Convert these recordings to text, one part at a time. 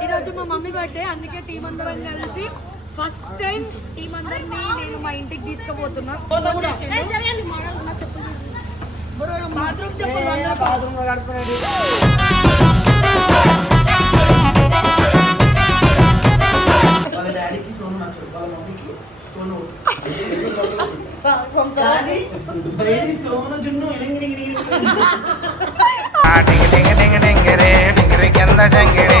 ఈరోజు మా mummy birthday అందుకే టీం అందరం కలిసి ఫస్ట్ టైం టీం అందరినీ నేను మా ఇంటికి తీసుకుపోతున్నా. బాత్రూమ్ చెప్పులు డాడీకి సోను నచ్చదు వాళ్ళ మమ్మీకి సోను. సోను జున్ను కింద జంగిడి.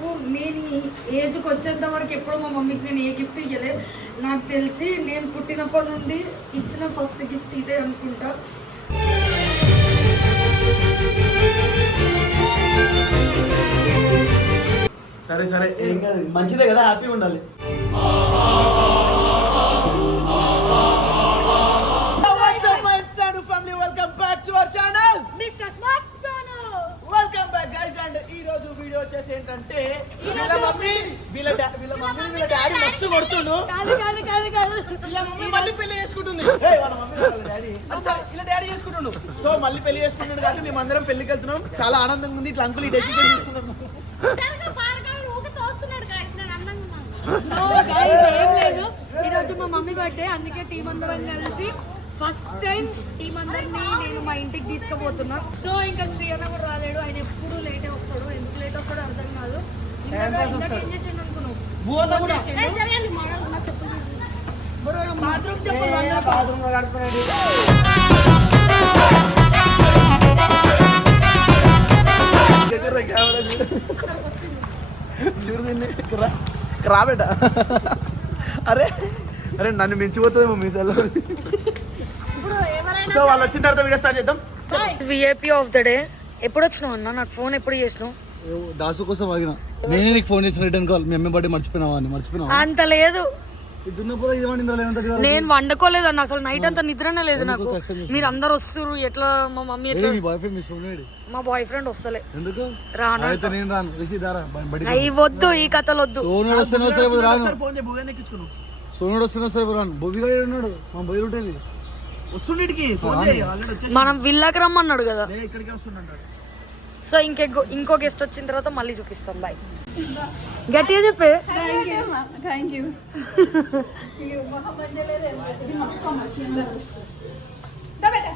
వరకు నేను ఈ ఏజ్కి వచ్చేంత వరకు ఎప్పుడు మా మమ్మీకి నేను ఏ గిఫ్ట్ ఇవ్వలేదు నాకు తెలిసి నేను పుట్టినప్పటి నుండి ఇచ్చిన ఫస్ట్ గిఫ్ట్ ఇదే అనుకుంటా. సరే సరే. ఏం కాదు మంచిదే కదా హ్యాపీగా ఉండాలి. ఫ్యామిలీ వెల్కమ్ గైస్ అండ్ ఈ రోజు వీడియో వచ్చేసి ఏంటంటే వీళ్ళ మమ్మీ వీళ్ళ డా- వీళ్ళ మమ్మీ వీళ్ళ డాడీ మస్తు కొడుతుండు. కాదు కాదు కాదు కాదు. వీళ్ళ మమ్మీ మళ్ళీ పెళ్ళి చేసుకుంటుంది. ఏయ్, వాళ్ళ మమ్మీ వాళ్ళ డాడీ. ఇలా డాడీ చేసుకుంటుండు. సో మళ్ళీ పెళ్ళి చేసుకుంటుండు కాబట్టి మేము అందరం పెళ్ళికి వెళ్తున్నాం. చాలా ఆనందంగా ఉంది. ఇట్లా అంకుల్ ఈ డెసిషన్ తీసుకున్నాం సో గైస్ ఏం లేదు. ఈరోజు మా మమ్మీ బర్త్డే అందుకే టీం అందరం కలిసి ఫస్ట్ టైం టీం అందరినీ నేను మా ఇంటికి తీసుకుపోతున్నా. సో ఇంకా శ్రీ అన్న కూడా రాలేడు. ఆయన ఎప్పుడు లేటే వస్తాడు. ఎందుకు లేట్ వస్తాడో అర్థం కాదు. ఇందాక ఇందాక ఏం చేసిండు అనుకున్నావు. బాత్రూమ్. చూడు. దీన్ని. రా రాబెట అరే అరే నన్ను మించిపోతుందేమో మీ సెల్ సో వాళ్ళు వచ్చిన తర్వాత వీడియో స్టార్ట్ చేద్దాం. విఐపి ఆఫ్ ద డే ఎప్పుడు వచ్చినావు అన్న? నాకు ఫోన్ ఎప్పుడు చేసినావు? దాసు కోసం ఆగిన. నేనే నీకు ఫోన్ చేసిన రిటర్న్ కాల్. మీ అమ్మ బట్టి మర్చిపోయినావా అని మర్చిపోయినావా? అంత లేదు? నేను వండుకోలేదు అన్న అసలు నైట్ అంతా నిద్రనే లేదు నాకు? మీరు అందరు వస్తున్నారు ఎట్లా మా మమ్మీ ఎట్లా మా బాయ్ ఫ్రెండ్ వస్తలే. ఎందుకు? రాను వద్దు ఈ కథలు వద్దు. సోనుడు వస్తేనే వస్తే ఇప్పుడు రాను. సోనుడు వస్తేనే వస్తే ఇప్పుడు రాను. బొబ్బిగా ఉన్నాడు మా బొయ్యి మనం విల్లాకి రమ్మన్నాడు కదా. సో ఇంకే ఇంకో గెస్ట్ వచ్చిన తర్వాత మళ్ళీ చూపిస్తాం బాయ్ గట్టిగా చెప్పే.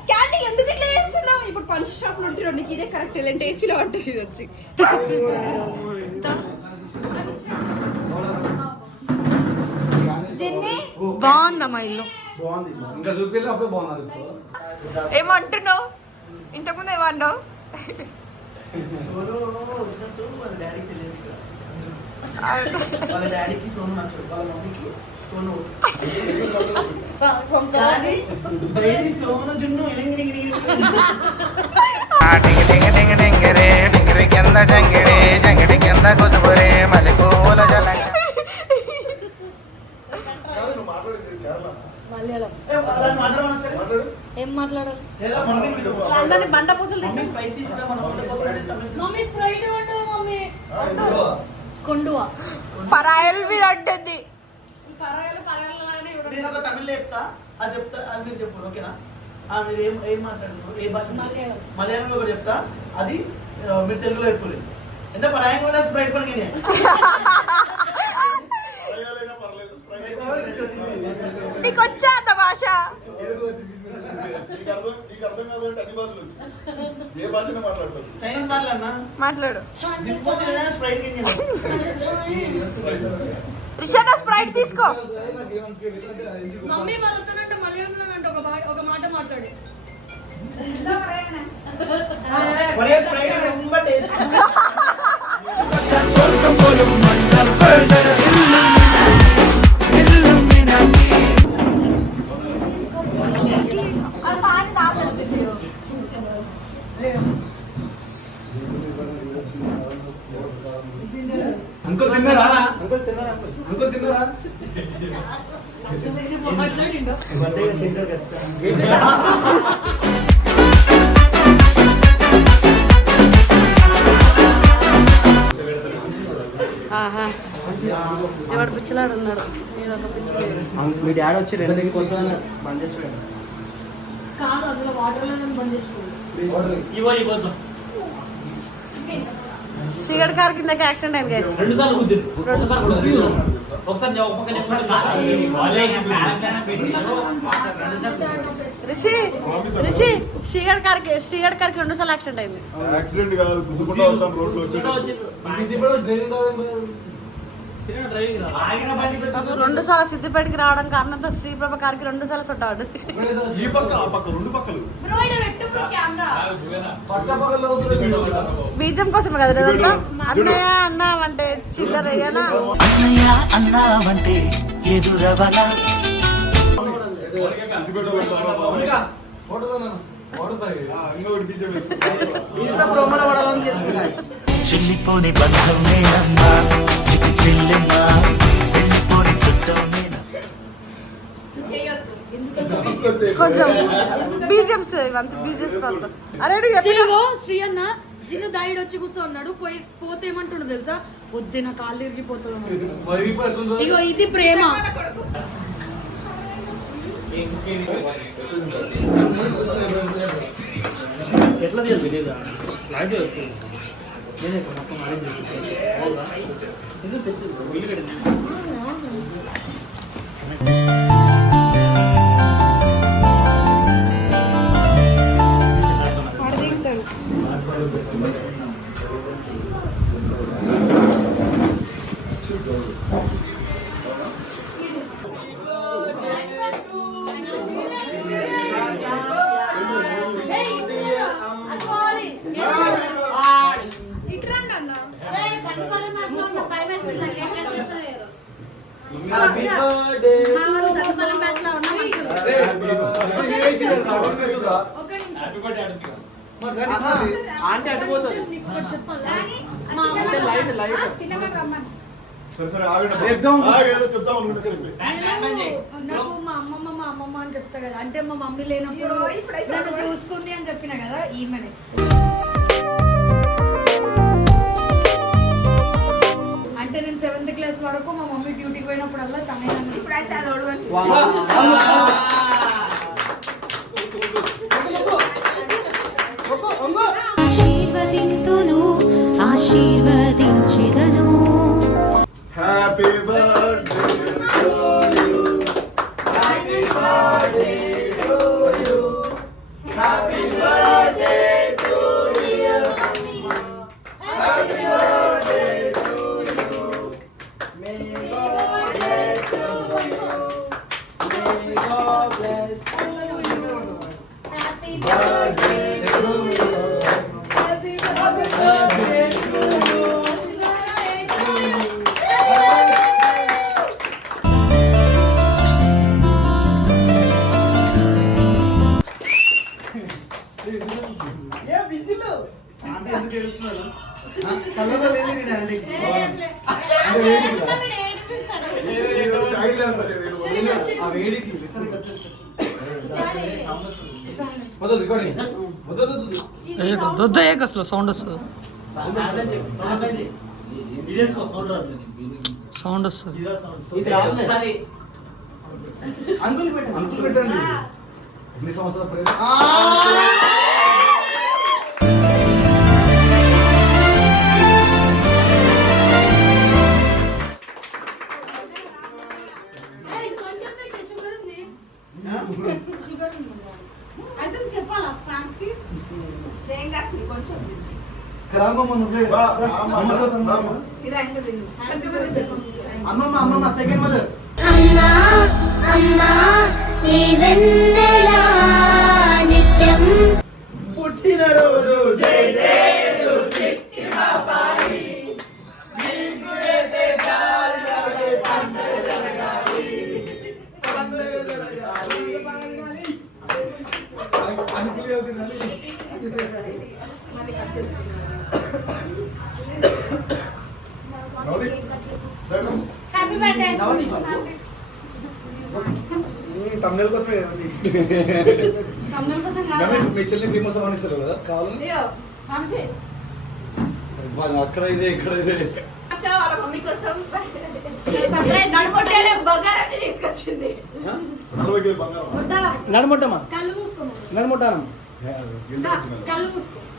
క్యాండీ ఎందుకు ఇట్లా చేస్తున్నావు? ఇప్పుడు పంచ షాప్లో ఉంటే నీకు ఇదే కరెక్ట్ లేంటే ఏసీలో ఉంటుంది ఇది వచ్చి. దీన్ని బాగుందమ్మా ఇల్లు? బాగుంది ఇంకా. అప్పుడే ఏమంటున్నావు? ఇంతకుముందు ఏమన్నావు? సోను వచ్చినట్టు వాళ్ళ డాడీకి తెలియదు. వాళ్ళ డాడీకి సోను నచ్చదు వాళ్ళ మమ్మీకి సోను కానీ డైలీ సోను జున్ను కింద జంగిడి జంగిడి కింద కుదుపురే మల్లెపూల జలంగ. మలయాళం. ఏం మాట్లాడాలి అందరిని బండ పూసలు మమ్మీ స్ప్రైట్ ఉండు మమ్మీ కొండువా? పరాయలు మీరు అంటుంది. నేను ఒక తమిళ చెప్తా. అది చెప్తా అది మీరు చెప్పు ఓకేనా? ఆ, మీరు ఏం ఏం మాట్లాడుతున్నారు? ఏ భాష మలయాళం. మలయాళంలో కూడా చెప్తా. అది మీరు తెలుగులో చెప్పుకోరు ఎంత పరాయంగా ఉన్నా స్ప్రైట్ పని నీకు వచ్చా భాష? మాట్లాడు. రిషాట స్ప్రైట్ తీసుకో. మమ్మీ వాళ్ళతోనంటే మలయంలోనంటే ఒక ఒక మాట మాట్లాడే. స్ప్రైట్ రొమ్మ అంకుల్ తిన్నారా? అంకుల్ తిన్నారా? అంకుల్ తిన్నారా? ఎవడు పిచ్చలాడు ఉన్నాడు మీ డాడీ వచ్చి రెండు కోసం బంద్ చేసి కాదు అందులో వాటర్ బంద్ చేసుకోండి చీకటి కారు కిందకి యాక్సిడెంట్ అయింది guys. రెండు. సార్లు గుద్దిరు. ఒకసారి గుద్దిరు ఒకసారి ఒక పక్క నిల్చుంటే కాదు. వాళ్ళే ఇంకా ప్లాన్ ప్లాన్ పెట్టినారు. రెండు సార్లు రిషి రిషి శ్రీగడ్ కార్కి శ్రీగడ్ కార్కి రెండు సార్లు యాక్సిడెంట్ అయింది. యాక్సిడెంట్ కాదు గుద్దుకుంటా వచ్చాను రోడ్లో గుద్దుకుంటా వచ్చాను. రెండు సార్లు సిద్దిపేటకి రావడం కారణంతో శ్రీప్రభ కార్కి రెండు సార్లు చుట్టాడు ఈ పక్క ఆ పక్క రెండు పక్కలు. బ్రో ఇడ పెట్టు బ్రో కెమెరా. బీజం కోసం కదా ఇదంతా? అన్నయ్య అన్న అంటే చిల్లర అయ్యానా అన్నయ్య అన్నావంటే చెల్లిపోని బంధం నేనమ్మా. కొంచెం బీజిఎంస్ ఇవంతా బీజిఎస్ పర్పస్ అరే నువ్వు చెప్పిన? ఇగో శ్రీ అన్న జిన్ను దాయిడ్ వచ్చి కూర్చో ఉన్నాడు పోయి పోతే ఏమంటుండు తెలుసా? వద్దే నా కాళ్ళు ఇరిగిపోతుంది. ఇగో ఇది ప్రేమ. ఎట్లా వచ్చింది. నేనే இது பெருசு సరే సరే ఆగండి నాకు మా అమ్మమ్మ మా అమ్మమ్మ అని చెప్తా కదా అంటే మా మమ్మీ లేనప్పుడు నన్ను చూసుకుంది అని చెప్పిన కదా ఈమెనే అంటే నేను సెవెంత్ క్లాస్ వరకు మా మమ్మీ డ్యూటీకి పోయినప్పుడల్లా తనే నన్ను చూసుకుంది. ఆశీర్వదింతును ఆశీర్వదించెదను happy birthday Happy birthday to you. Happy birthday to recording వద్దు వద్దు సౌండ్ వస్తుంది. సౌండ్ రాదు. అంకుల్ పెట్టండి. అంకుల్ పెట్టండి. ఎన్ని సంవత్సరాల తిను. అమ్మమ్మ అమ్మమ్మ సెకండ్ మదర్ అమ్మా అమ్మా నీ తమిళ కోసమే మీ చెల్లి ఫేమస్ ఇస్తారు కదా కావాలని? అక్కడ ఇదే ఇక్కడ ఇదే. వాళ్ళ మమ్మీ కోసం తీసుకొచ్చింది. కళ్ళు మూసుకోమా? నడమొట్టాను గిల్లి దా, వచ్చింది. కళ్ళు మూసుకో.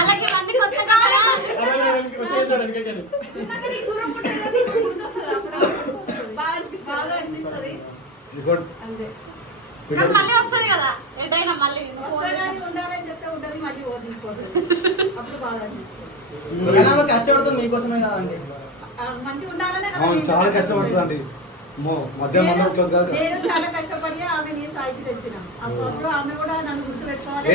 అలాగే అంతే. కానీ మళ్ళీ వస్తుంది కదా. ఎటైనా మళ్ళీ ఉండాలని చెప్తే ఉంటుంది మళ్ళీ వదిలిపోతుంది అప్పుడు బాగా అనిపిస్తుంది. కష్టపడుతుంది మీకోసమే కాదండి. ఆ, మంచిగా ఉండాలనే కదా అవును నేను చాలా కష్టపడుతుంది. నేను- చాలా కష్టపడి ఆమె నీ స్థాయికి తెచ్చిన. అప్పుడు ఆమె కూడా నన్ను గుర్తు పెట్టుకోవాలి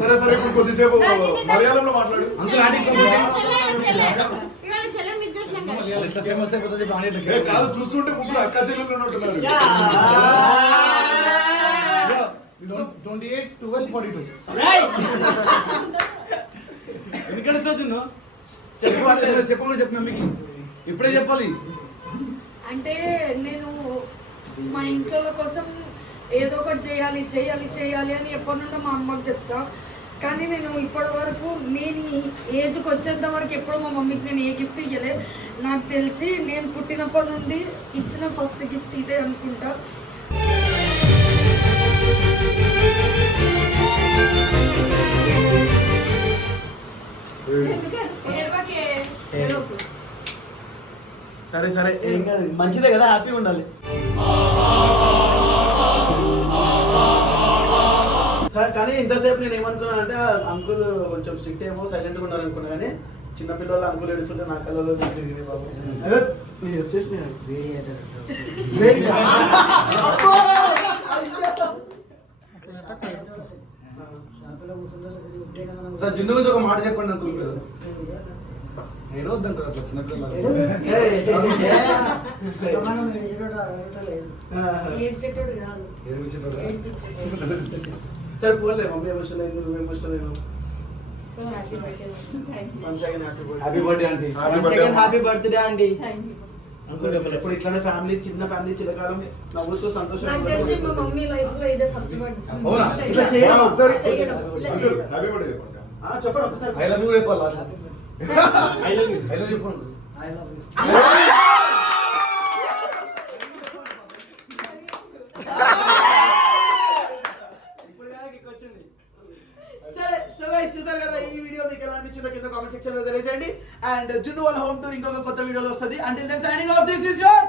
సరే సరే ఇప్పుడు కొద్దిసేపు మలయాళంలో మాట్లాడు కాదు చూస్తుంటే ముగ్గురు అక్క చెల్లెలు ఉన్నట్టున్నారు. Twenty eight twelve forty two ఎందుకు ఏడుస్తున్నావు చెప్పు చెప్పమని చెప్పు మమ్మీకి. ఇప్పుడే చెప్పాలి. అంటే నేను మా ఇంట్లో కోసం ఏదో ఒకటి చేయాలి చేయాలి చేయాలి అని ఎప్పటి నుండో మా అమ్మకి చెప్తా. కానీ నేను ఇప్పటి వరకు నేను ఏజ్కి వచ్చేంత వరకు ఎప్పుడు మా మమ్మీకి నేను ఏ గిఫ్ట్ ఇవ్వలే నాకు తెలిసి నేను పుట్టినప్పటి నుండి ఇచ్చిన ఫస్ట్ గిఫ్ట్ ఇదే అనుకుంటా. సరే సరే ఏం కాదు మంచిదే కదా హ్యాపీగా ఉండాలి. సార్ కానీ ఇంతసేపు నేను ఏమనుకున్నా అంటే అంకుల్ కొంచెం స్ట్రిక్ట్ ఏమో సైలెంట్గా ఉన్నారు అనుకున్నా కానీ చిన్న పిల్లలు అంకుల్ ఏడుస్తుంటే నా కళ్ళలో తిరిగింది బాబు. నేను వచ్చేసిన! సార్ జిందు గురించి ఒక మాట చెప్పండి అంకుల్ కదా అట్లా చిన్నపిల్లలు? సరే పోలే మమ్మీ ఎమోషన్ అయింది నువ్వు ఎమోషన్ అయినావు happy birthday happy happy birthday happy అండి ఇట్లానే ఫ్యామిలీ చిన్న ఫ్యామిలీ చిన్నకాలం నవ్వుతూ సంతోషం హ్యాపీ చెప్పరు ఒకసారి I love you I love you I love చూసారు కదా ఈ వీడియో మీకు ఎలా అనిపించిందో కింద కామెంట్ సెక్షన్లో తెలియజేయండి అండ్ జున్ను వాళ్ళ హోమ్ టూర్ ఇంకొక కొత్త వీడియోలో వస్తుంది until then signing off this is your